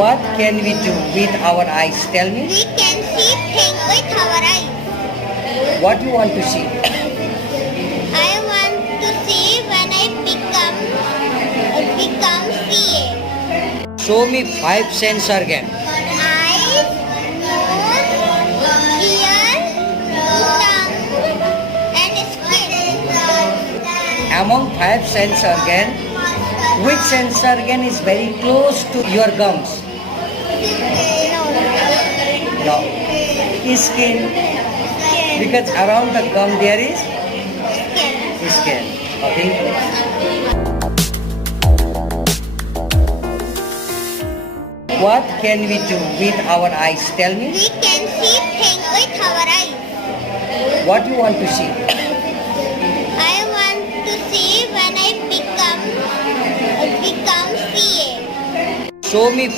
What can we do with our eyes? Tell me. We can see things with our eyes. What you want to see? I want to see when I become CA. Show me 5 sense organ. Eyes, nose, ear, tongue, and skin. Among 5 sense organ, which sense organ is very close to your gums? No. Skin. Because around the gum there is skin. Okay. What can we do with our eyes? Tell me. We can see things with our eyes. What you want to see? I want to see when I become CA. Show me